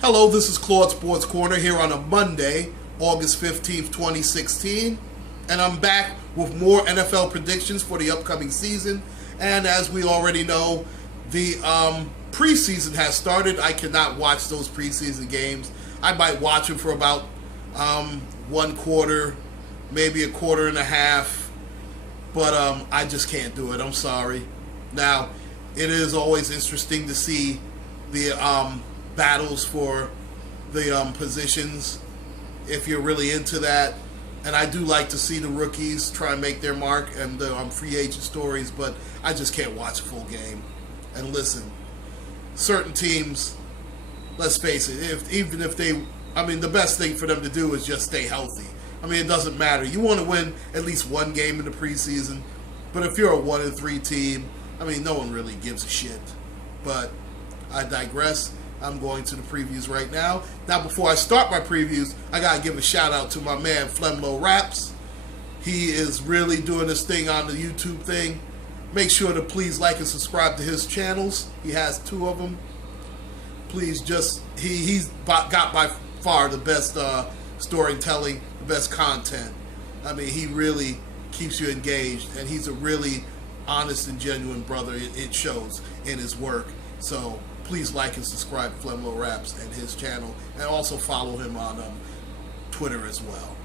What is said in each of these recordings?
Hello, this is Claude Sports Corner here on a Monday, August 15th, 2016. And I'm back with more NFL predictions for the upcoming season. And as we already know, the preseason has started. I cannot watch those preseason games. I might watch them for about one quarter, maybe a quarter and a half. But I just can't do it. I'm sorry. Now, it is always interesting to see the battles for the positions if you're really into that. And I do like to see the rookies try and make their mark and the free agent stories, but I just can't watch a full game. And listen, certain teams, let's face it, even if they, the best thing for them to do is just stay healthy. It doesn't matter. You want to win at least one game in the preseason, but if you're a 1-3 team, no one really gives a shit. But I digress. I'm going to the previews right now. Now, before I start my previews, I got to give a shout out to my man, Flemlo Raps. He is really doing this thing on the YouTube thing. Make sure to please like and subscribe to his channels. He has 2 of them. Please he's got by far the best storytelling, the best content. He really keeps you engaged, and he's a really honest and genuine brother. It shows in his work. So please like and subscribe to Flemlo Raps and his channel, and also follow him on Twitter as well.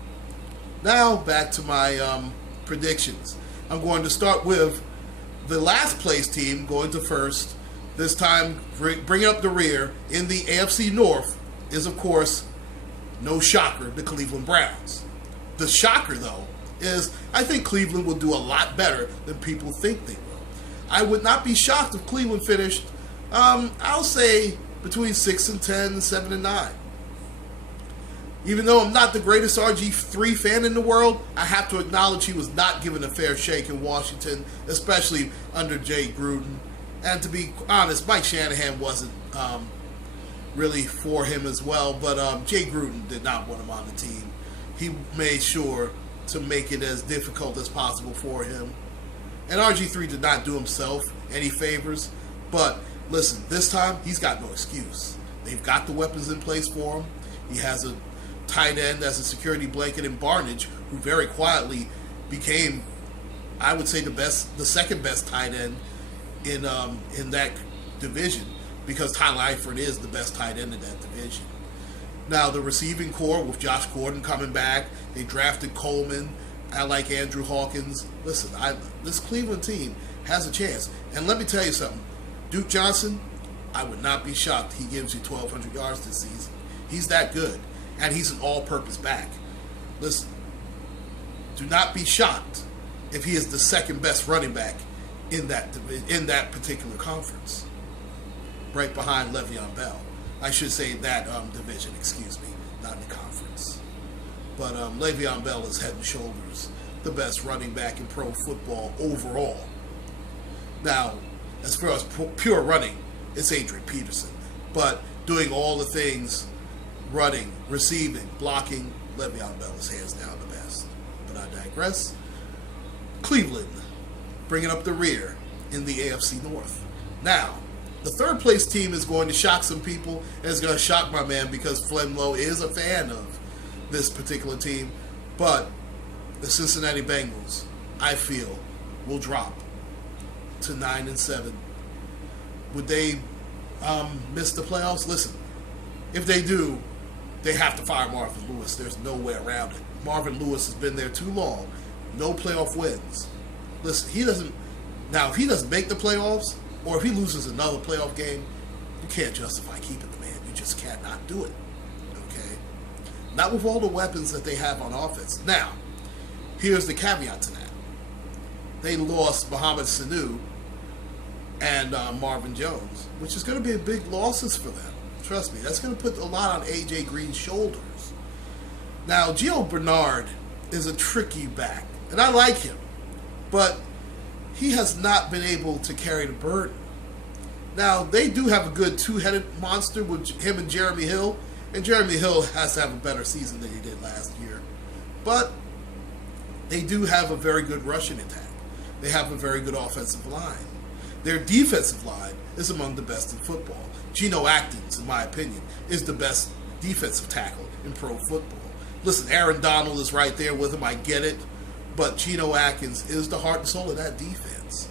Now, back to my predictions. I'm going to start with the last place team going to first. This time, bringing up the rear in the Afc North is, of course, no shocker, the Cleveland Browns. The shocker, though, is I think Cleveland will do a lot better than people think they will. I would not be shocked if Cleveland finished I'll say between 6-10 and 7-9. Even though I'm not the greatest RG3 fan in the world, I have to acknowledge he was not given a fair shake in Washington, especially under Jay Gruden. And to be honest, Mike Shanahan wasn't really for him as well, but Jay Gruden did not want him on the team. He made sure to make it as difficult as possible for him. And RG3 did not do himself any favors, but listen, this time, he's got no excuse. They've got the weapons in place for him. He has a tight end as a security blanket in Barnage, who very quietly became, I would say, the second best tight end in that division, because Tyler Eifert is the best tight end in that division. Now, the receiving core with Josh Gordon coming back, they drafted Coleman. I like Andrew Hawkins. Listen, this Cleveland team has a chance. And let me tell you something. Duke Johnson, I would not be shocked he gives you 1,200 yards this season. He's that good, and he's an all-purpose back. Listen, do not be shocked if he is the second best running back in that particular conference, right behind Le'Veon Bell. I should say that division, not the conference. But Le'Veon Bell is head and shoulders the best running back in pro football overall. Now, as far as pure running, it's Adrian Peterson. But doing all the things, running, receiving, blocking, Le'Veon Bell is hands down the best. But I digress. Cleveland, bringing up the rear in the AFC North. Now, the third place team is going to shock some people, and it's going to shock my man because Flemlo is a fan of this particular team. But the Cincinnati Bengals, I feel, will drop to 9-7. Would they miss the playoffs? Listen, if they do, they have to fire Marvin Lewis. There's no way around it. Marvin Lewis has been there too long. No playoff wins. Listen, if he doesn't make the playoffs, or if he loses another playoff game, you can't justify keeping the man. You just cannot do it. Okay? Not with all the weapons that they have on offense. Now, here's the caveat to that. They lost Mohamed Sanu and Marvin Jones, which is going to be big losses for them. Trust me, that's going to put a lot on A.J. Green's shoulders. Now, Gio Bernard is a tricky back, and I like him, but he has not been able to carry the burden. Now, they do have a good two-headed monster with him and Jeremy Hill, and Jeremy Hill has to have a better season than he did last year. But they do have a very good rushing attack. They have a very good offensive line. Their defensive line is among the best in football. Geno Atkins, in my opinion, is the best defensive tackle in pro football. Listen, Aaron Donald is right there with him. I get it. But Geno Atkins is the heart and soul of that defense.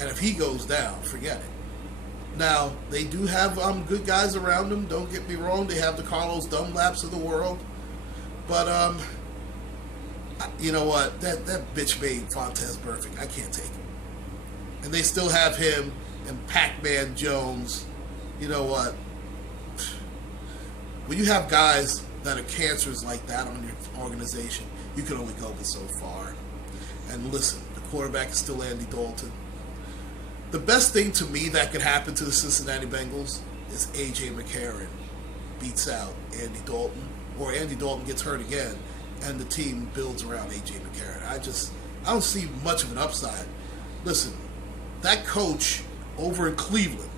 And if he goes down, forget it. Now, they do have good guys around them. Don't get me wrong. They have the Carlos Dunlaps of the world. But, you know what? That bitch made Fontes perfect. I can't take him. And they still have him and Pac-Man Jones. You know what? When you have guys that are cancers like that on your organization, you can only go but so far. And listen, the quarterback is still Andy Dalton. The best thing to me that could happen to the Cincinnati Bengals is A.J. McCarron beats out Andy Dalton, or Andy Dalton gets hurt again, and the team builds around A.J. McCarron. I don't see much of an upside. Listen, that coach over in Cleveland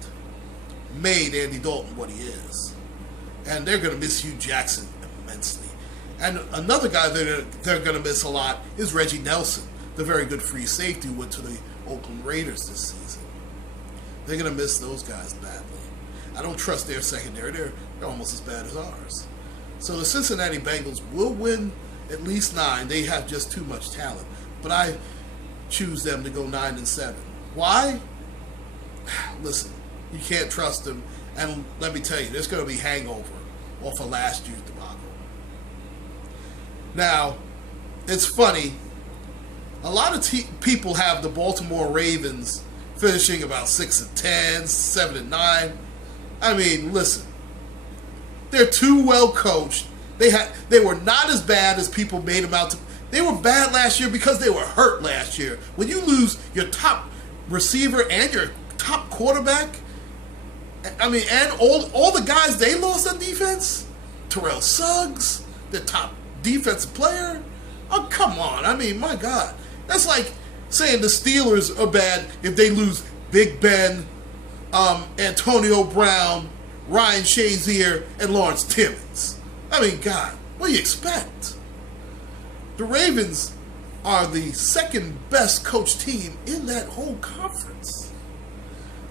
made Andy Dalton what he is. And they're going to miss Hugh Jackson immensely. And another guy they're going to miss a lot is Reggie Nelson, the very good free safety who went to the Oakland Raiders this season. They're going to miss those guys badly. I don't trust their secondary. They're almost as bad as ours. So the Cincinnati Bengals will win at least 9. They have just too much talent. But I choose them to go 9-7. Why? Listen, you can't trust them. And let me tell you, there's going to be hangover off of last year's debacle. Now, it's funny. A lot of people have the Baltimore Ravens finishing about 6-10, 7-9. I mean, listen, they're too well coached. They were not as bad as people made them out to. They were bad last year because they were hurt last year. When you lose your top receiver and your top quarterback, I mean, and all the guys they lost on defense, Terrell Suggs, the top defensive player. Oh, come on. I mean, my God. That's like saying the Steelers are bad if they lose Big Ben, Antonio Brown, Ryan Shazier, and Lawrence Timmons. I mean, God, what do you expect? The Ravens are the second best coached team in that whole conference.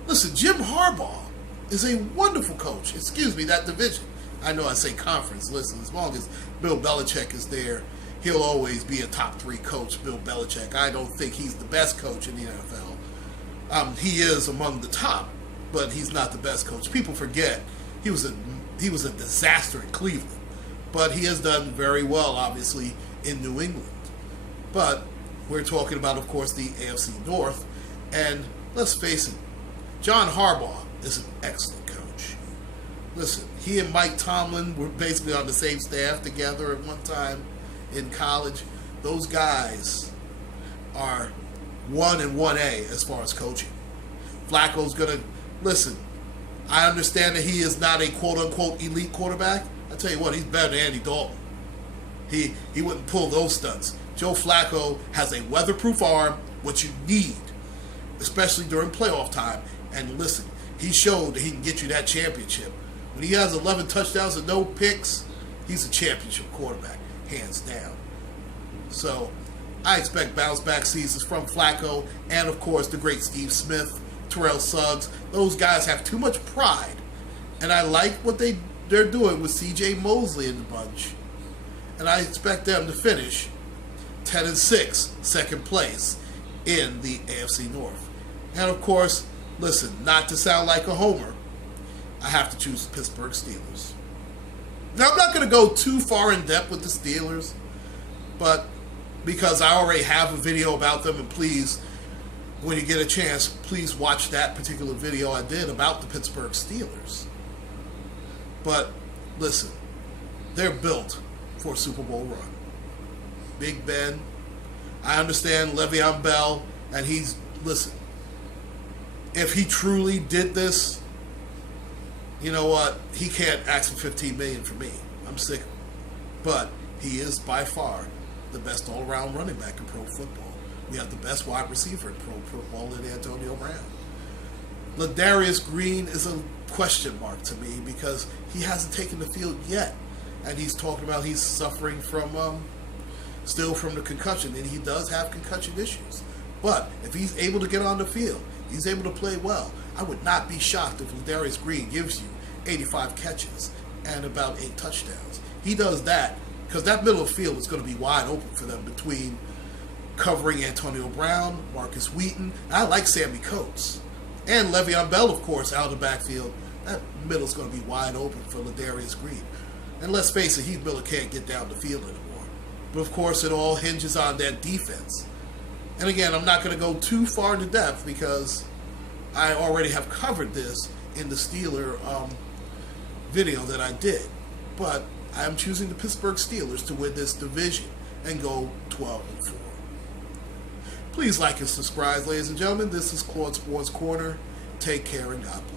Listen, Jim Harbaugh is a wonderful coach. Excuse me, that division. I know I say conference. Listen, as long as Bill Belichick is there, he'll always be a top 3 coach, Bill Belichick. I don't think he's the best coach in the NFL. He is among the top, but he's not the best coach. People forget he was a disaster in Cleveland, but he has done very well, obviously, in New England. But we're talking about, of course, the AFC North, and let's face it, John Harbaugh is an excellent coach. Listen, he and Mike Tomlin were basically on the same staff together at one time in college. Those guys are 1 and 1A as far as coaching. Flacco's going to, listen, I understand that he is not a quote-unquote elite quarterback. I tell you what, he's better than Andy Dalton. He wouldn't pull those stunts. Joe Flacco has a weatherproof arm, what you need, especially during playoff time. And listen, he showed that he can get you that championship. When he has 11 touchdowns and no picks, he's a championship quarterback, hands down. So I expect bounce-back seasons from Flacco and, of course, the great Steve Smith, Terrell Suggs. Those guys have too much pride. And I like what they're doing with C.J. Mosley in the bunch. And I expect them to finish 10-6, second place in the AFC North. And, of course, listen, not to sound like a homer, I have to choose the Pittsburgh Steelers. Now, I'm not going to go too far in depth with the Steelers, but because I already have a video about them, and please, when you get a chance, please watch that particular video I did about the Pittsburgh Steelers. But listen, they're built for a Super Bowl run. Big Ben, I understand Le'Veon Bell, and listen, if he truly did this, you know what? He can't ask for $15 million for me. I'm sick of him. But he is by far the best all-around running back in pro football. We have the best wide receiver in pro football in Antonio Brown. Ladarius Green is a question mark to me because he hasn't taken the field yet. And he's talking about he's suffering from still from the concussion, and he does have concussion issues. But if he's able to get on the field, He's able to play well. I would not be shocked if Ladarius Green gives you 85 catches and about 8 touchdowns. He does that because that middle of the field is going to be wide open for them between covering Antonio Brown, Marcus Wheaton. I like Sammy Coates. And Le'Veon Bell, of course, out of the backfield. That middle is going to be wide open for Ladarius Green. And let's face it, Heath Miller can't get down the field anymore. But of course, it all hinges on that defense. And again, I'm not going to go too far into depth because I already have covered this in the Steeler video that I did. But I am choosing the Pittsburgh Steelers to win this division and go 12-4. Please like and subscribe, ladies and gentlemen. This is Claude Sports Corner. Take care and God bless.